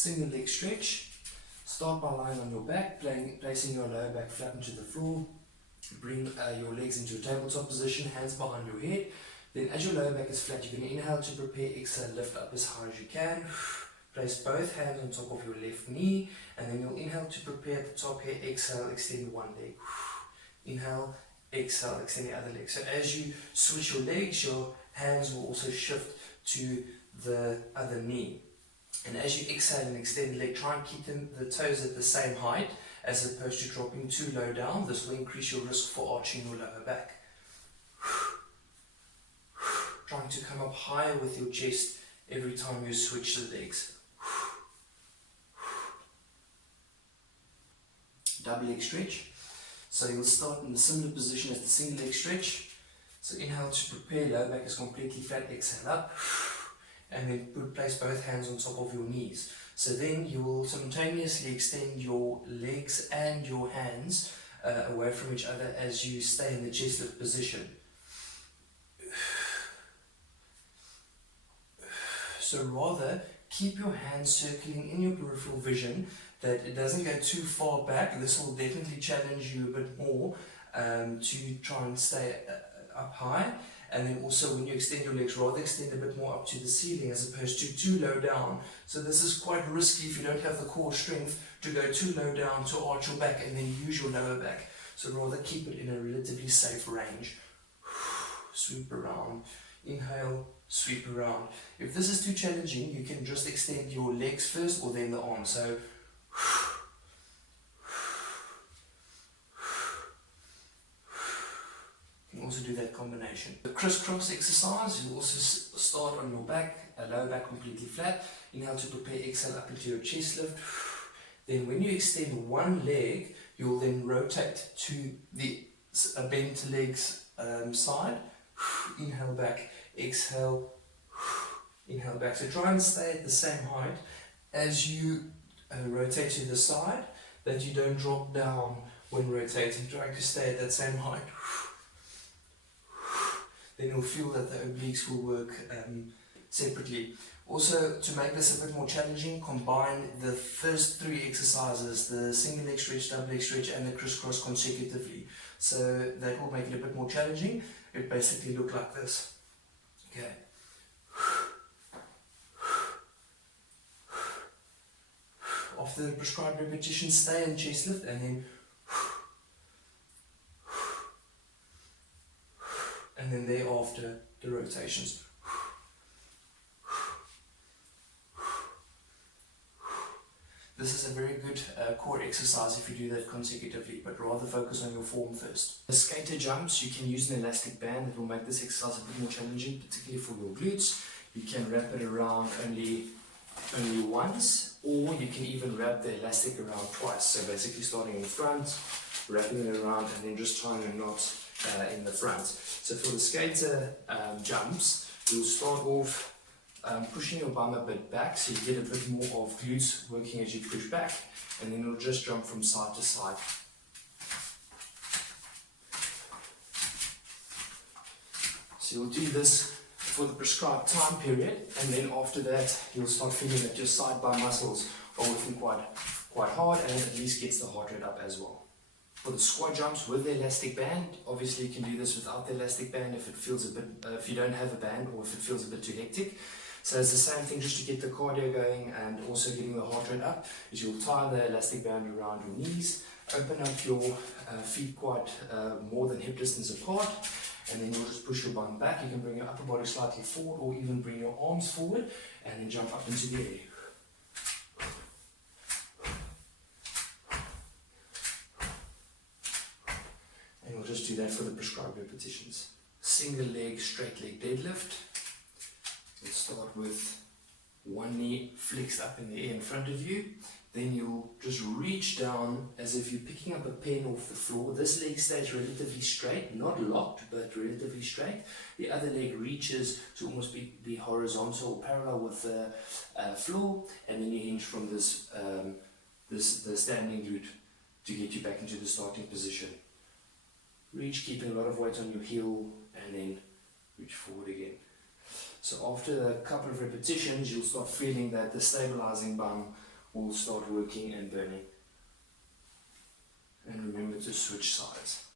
Single leg stretch. Start by lying on your back, placing your lower back flat into the floor. Bring your legs into a tabletop position, hands behind your head. Then as your lower back is flat, you're going to inhale to prepare, exhale, lift up as high as you can. Place both hands on top of your left knee, and then you'll inhale to prepare at the top here, exhale, extend one leg. Inhale, exhale, extend the other leg. So as you switch your legs, your hands will also shift to the other knee. And as you exhale and extend the leg, try and keep the toes at the same height as opposed to dropping too low down. This will increase your risk for arching your lower back. Trying to come up higher with your chest every time you switch the legs. Double leg stretch. So you'll start in a similar position as the single leg stretch. So inhale to prepare, lower back is completely flat, exhale up. And then place both hands on top of your knees. So then you will simultaneously extend your legs and your hands away from each other as you stay in the chest lift position. So rather, keep your hands circling in your peripheral vision, that it doesn't go too far back. This will definitely challenge you a bit more to try and stay up high. And then also when you extend your legs, rather extend a bit more up to the ceiling as opposed to too low down. So this is quite risky if you don't have the core strength to go too low down to arch your back and then use your lower back. So rather keep it in a relatively safe range. Sweep around. Inhale, sweep around. If this is too challenging, you can just extend your legs first or then the arms. So you can also do that combination. The crisscross exercise, you also start on your back, lower back completely flat. Inhale to prepare, exhale up into your chest lift. Then when you extend one leg, you'll then rotate to the bent legs side. Inhale back, exhale, inhale back. So try and stay at the same height as you rotate to the side, that you don't drop down when rotating. Try to stay at that same height. Then you'll feel that the obliques will work separately. Also, to make this a bit more challenging, combine the first three exercises, the single leg stretch, double leg stretch, and the crisscross consecutively. So that will make it a bit more challenging. It basically look like this. Okay. After the prescribed repetition, stay in chest lift and then thereafter the rotations. This is a very good core exercise if you do that consecutively, but rather focus on your form first. The skater jumps, you can use an elastic band that will make this exercise a bit more challenging, particularly for your glutes. You can wrap it around only once, or you can even wrap the elastic around twice. So basically starting in front, wrapping it around, and then just tying a knot in the front. So for the skater jumps, you'll start off pushing your bum a bit back, so you get a bit more of glutes working as you push back, and then you'll just jump from side to side. So you'll do this for the prescribed time period, and then after that you'll start feeling that your side bar muscles are working quite hard, and it at least gets the heart rate up as well. For the squat jumps with the elastic band, obviously you can do this without the elastic band if it feels a bit, if you don't have a band or if it feels a bit too hectic. So it's the same thing, just to get the cardio going and also getting the heart rate up, is you'll tie the elastic band around your knees, open up your feet quite more than hip distance apart, and then you'll just push your bum back. You can bring your upper body slightly forward or even bring your arms forward and then jump up into the air. And we'll just do that for the prescribed repetitions. Single leg, straight leg deadlift. We'll start with one knee flexed up in the air in front of you. Then you'll just reach down as if you're picking up a pen off the floor. This leg stays relatively straight, not locked, but relatively straight. The other leg reaches to almost be horizontal or parallel with the floor, and then you hinge from the standing glute to get you back into the starting position. Reach, keeping a lot of weight on your heel, and then reach forward again. So after a couple of repetitions, you'll start feeling that the stabilizing bum will start working and burning. And remember to switch sides.